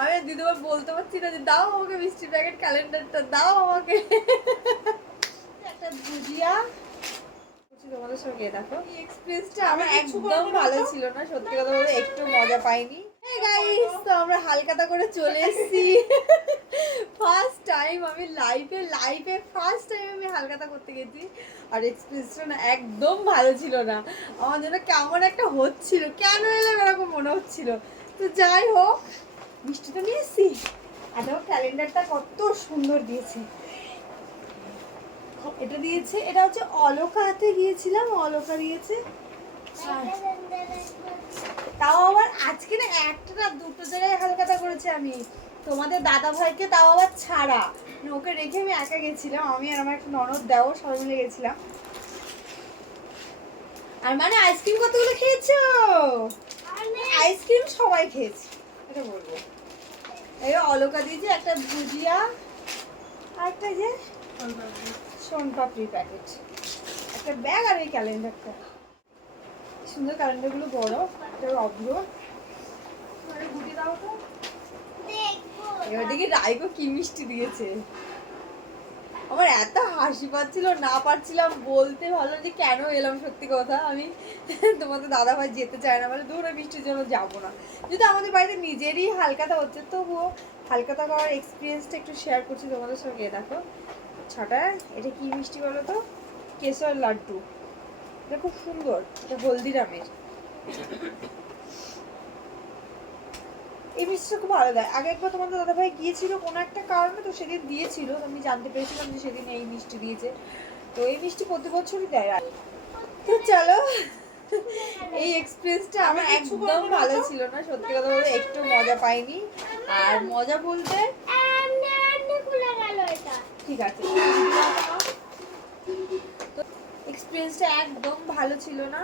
আমি দিদিবার বলতে পারছি না যে দাও আমাকে মিষ্টি প্যাকেট, ক্যালেন্ডারটা দাও আমাকে। একটা ভুজিয়া তোমাদের সঙ্গে দেখো, এই এক্সপেরিয়েন্সটা আমার একদম ভালো ছিল না, সত্যি কথা বলতে একটু মজা পাইনি। এই গাইস, তো আমরা হালখাতা করে চলে এসেছি। ফার্স্ট টাইম আমি লাইফে ফার্স্ট টাইম আমি হালখাতা করতে গেছি, আর এক্সপেরিয়েন্সটা না একদম ভালো ছিল না। আমার জন্য কেমন একটা হচ্ছিল, কেন এলাম এরকম মনে হচ্ছিল। তো যাই হোক, মিষ্টিটা নিয়ে এসেছি। আর দেখো ক্যালেন্ডারটা কত সুন্দর দিয়েছে। এটা দিয়েছে, এটা হচ্ছে অলকা হাতে গিয়েছিলাম, অলকা দিয়েছে। তাও আবার আজকে না একটা না দুটো জায়গায় হালখাতা করেছি আমি, তোমাদের দাদা ভাইকে তাও আবার ছাড়া, ওকে রেখে আমি একা গেছিলাম, আমি আর আমার একটা ননদ দেও সবাই মিলে গেছিলাম। আর মানে আইসক্রিম কতগুলো খেয়েছো? আইসক্রিম সবাই খেয়েছি, এটা বলবো। এই অলকা দিয়েছে একটা ভুজিয়া, আর একটা যে সোনপাপড়ি প্যাকেট, একটা ব্যাগ, আর এই ক্যালেন্ডারটা। সুন্দর ক্যালেন্ডারগুলো বড়, একটা অভ্র। গুটি দাও তো। এবার দেখি রাইকো কি মিষ্টি দিয়েছে। আমার এত হাসি পাচ্ছিল, না পারছিলাম বলতে, ভালো যে কেন এলাম। সত্যি কথা, আমি তোমাদের দাদা ভাই যেতে চায় না, বলে দূরে মিষ্টির জন্য যাবো না। যদি আমাদের বাড়িতে নিজেরই হালখাতা হচ্ছে, তবুও হালখাতা করার এক্সপিরিয়েন্সটা একটু শেয়ার করছি তোমাদের সঙ্গে। দেখো ছটা, এটা কি মিষ্টি বলো তো? কেশর লাড্ডু। এটা খুব সুন্দর, এটা হলদিরামের। এই মিষ্টিটা খুব ভালো দেয়। আগে একবার তোমাদের দাদাভাই গিয়েছিল কোনো একটা কারণে, তো সেদিন দিয়েছিল, আমি জানতে পেরেছিলাম যে সেদিন এই মিষ্টি দিয়েছে। তো এই মিষ্টি প্রতি বছরই দেয়। তো চলো, এই এক্সপিরিয়েন্সটা আমার একদম ভালো ছিল না, সত্যি কথা বলতে একটু মজা পাইনি। আর মজা বলতে ঠিক আছে, তো এক্সপিরিয়েন্সটা একদম ভালো ছিল না।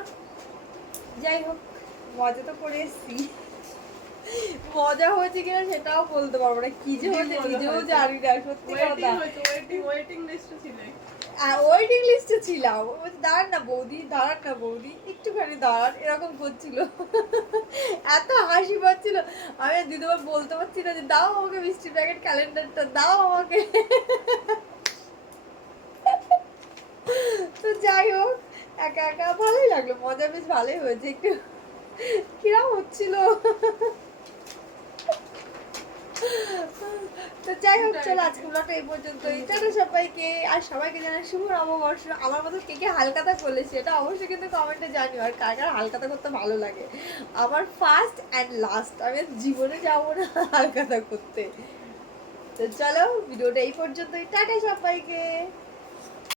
যাই হোক, মজা তো করে এসছি। মজা হয়েছে কিনা সেটাও বলতে পারবো না, কি যে হয়েছে নিজেও জানি না, সত্যি কথা। ওয়েটিং লিস্টে ছিলাম, দাঁড়ান না বৌদি, দাঁড়ান না বৌদি, একটুখানি দাঁড়ান, এরকম করছিল। এত হাসি পাচ্ছিল, আমি দিদিবার বলতে পারছি না যে দাও আমাকে মিষ্টি প্যাকেট, ক্যালেন্ডারটা দাও আমাকে। তো যাই হোক, একা একা ভালোই লাগলো, মজা বেশ ভালোই হয়েছে। একটু কিরম হচ্ছিল। তো যাই হোক, চলো আজকে ব্লগটা এই পর্যন্তই। টাটা সবাইকে, আর সবাইকে জানাই শুভ নববর্ষ। আমার মতো কে কে হালখাতা করলে সেটা অবশ্যই কিন্তু কমেন্টে জানিও, আর কার কার হালখাতা করতে ভালো লাগে। আমার ফার্স্ট অ্যান্ড লাস্ট, আমি জীবনে যাবো না হালখাতা করতে। তো চলো, ভিডিওটা এই পর্যন্তই। টাটা সবাইকে।